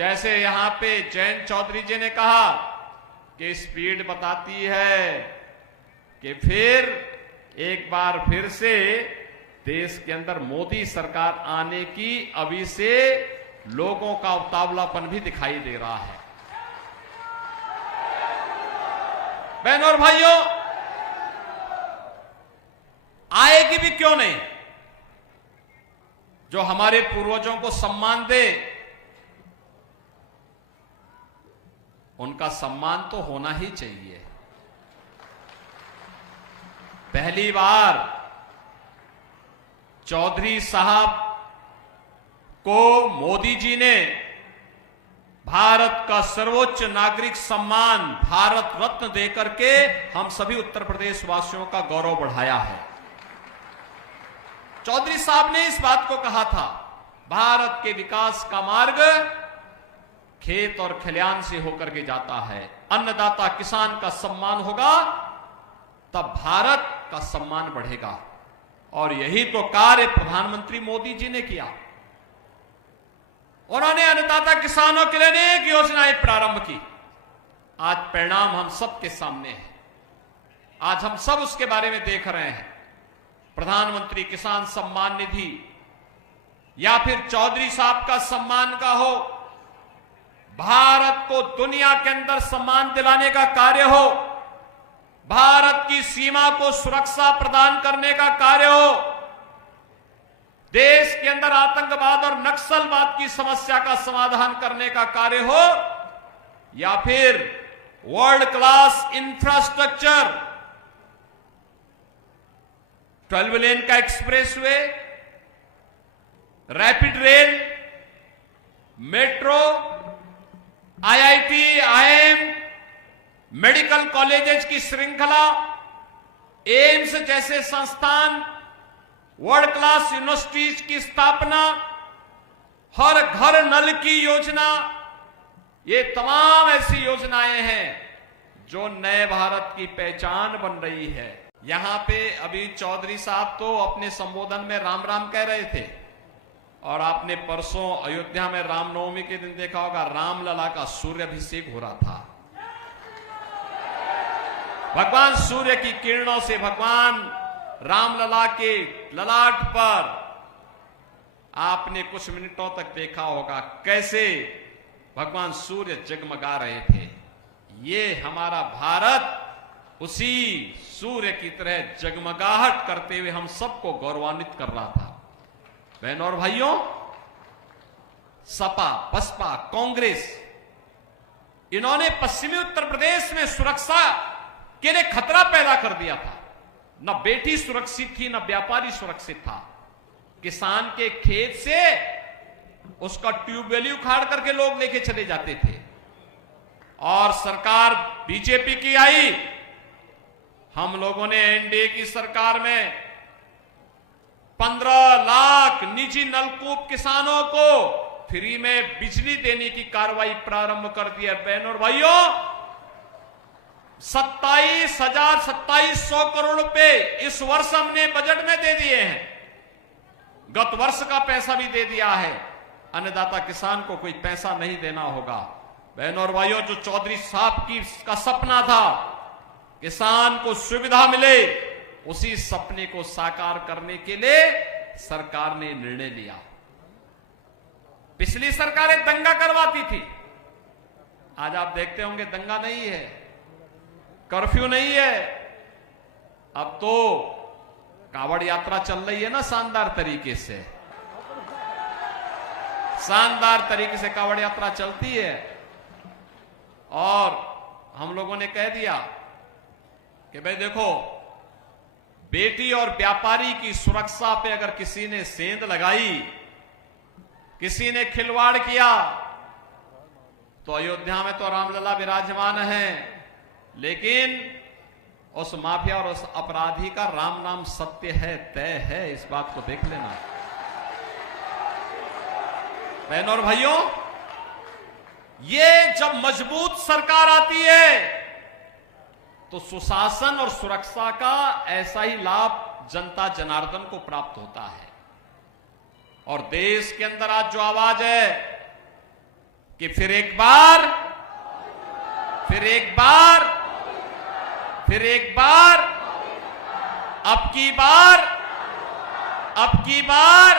जैसे यहां पे जयंत चौधरी जी ने कहा कि स्पीड बताती है कि फिर एक बार फिर से देश के अंदर मोदी सरकार आने की अभी से लोगों का उतावलापन भी दिखाई दे रहा है। बहनों और भाइयों, आएगी भी क्यों नहीं। जो हमारे पूर्वजों को सम्मान दे, उनका सम्मान तो होना ही चाहिए। पहली बार चौधरी साहब को मोदी जी ने भारत का सर्वोच्च नागरिक सम्मान भारत रत्न देकर के हम सभी उत्तर प्रदेश वासियों का गौरव बढ़ाया है। चौधरी साहब ने इस बात को कहा था, भारत के विकास का मार्ग खेत और खलिहान से होकर के जाता है। अन्नदाता किसान का सम्मान होगा तब भारत का सम्मान बढ़ेगा। और यही तो कार्य प्रधानमंत्री मोदी जी ने किया। उन्होंने अन्नदाता किसानों के लिए अनेक योजनाएं प्रारंभ की। आज परिणाम हम सबके सामने है। आज हम सब उसके बारे में देख रहे हैं। प्रधानमंत्री किसान सम्मान निधि या फिर चौधरी साहब का सम्मान का हो, भारत को दुनिया के अंदर सम्मान दिलाने का कार्य हो, भारत की सीमा को सुरक्षा प्रदान करने का कार्य हो, देश के अंदर आतंकवाद और नक्सलवाद की समस्या का समाधान करने का कार्य हो, या फिर वर्ल्ड क्लास इंफ्रास्ट्रक्चर, 12 लेन का expressway, rapid rail, metro, IIT, IIM, medical colleges की श्रृंखला, एम्स जैसे संस्थान, वर्ल्ड क्लास यूनिवर्सिटीज की स्थापना, हर घर नल की योजना, ये तमाम ऐसी योजनाएं हैं जो नए भारत की पहचान बन रही है। यहां पे अभी चौधरी साहब तो अपने संबोधन में राम राम कह रहे थे, और आपने परसों अयोध्या में रामनवमी के दिन देखा होगा, रामलला का सूर्याभिषेक हो रहा था। भगवान सूर्य की किरणों से भगवान रामलला के ललाट पर आपने कुछ मिनटों तक देखा होगा कैसे भगवान सूर्य जगमगा रहे थे। ये हमारा भारत उसी सूर्य की तरह जगमगाहट करते हुए हम सबको गौरवान्वित कर रहा था। बहनों और भाइयों, सपा, बसपा, कांग्रेस, इन्होंने पश्चिमी उत्तर प्रदेश में सुरक्षा के लिए खतरा पैदा कर दिया था। न बेटी सुरक्षित थी, न व्यापारी सुरक्षित था। किसान के खेत से उसका ट्यूबवेल उखाड़ करके लोग लेके चले जाते थे। और सरकार बीजेपी की आई, हम लोगों ने एनडीए की सरकार में 15 लाख निजी नलकूप किसानों को फ्री में बिजली देने की कार्रवाई प्रारंभ कर दी है। बहनों और भाइयों, 27,000 करोड़ रुपए इस वर्ष हमने बजट में दे दिए हैं। गत वर्ष का पैसा भी दे दिया है। अन्नदाता किसान को कोई पैसा नहीं देना होगा। बहनों और भाइयों, जो चौधरी साहब का सपना था किसान को सुविधा मिले, उसी सपने को साकार करने के लिए सरकार ने निर्णय लिया। पिछली सरकारें दंगा करवाती थी, आज आप देखते होंगे दंगा नहीं है, कर्फ्यू नहीं है। अब तो कावड़ यात्रा चल रही है ना, शानदार तरीके से, शानदार तरीके से कावड़ यात्रा चलती है। और हम लोगों ने कह दिया कि भाई देखो, बेटी और व्यापारी की सुरक्षा पे अगर किसी ने सेंध लगाई, किसी ने खिलवाड़ किया, तो अयोध्या में तो रामलला विराजमान है, लेकिन उस माफिया और उस अपराधी का राम नाम सत्य है, तय है। इस बात को देख लेना। बहनों और भाइयों, ये जब मजबूत सरकार आती है तो सुशासन और सुरक्षा का ऐसा ही लाभ जनता जनार्दन को प्राप्त होता है। और देश के अंदर आज जो आवाज है कि फिर एक बार, फिर एक बार, फिर एक बार, अब की बार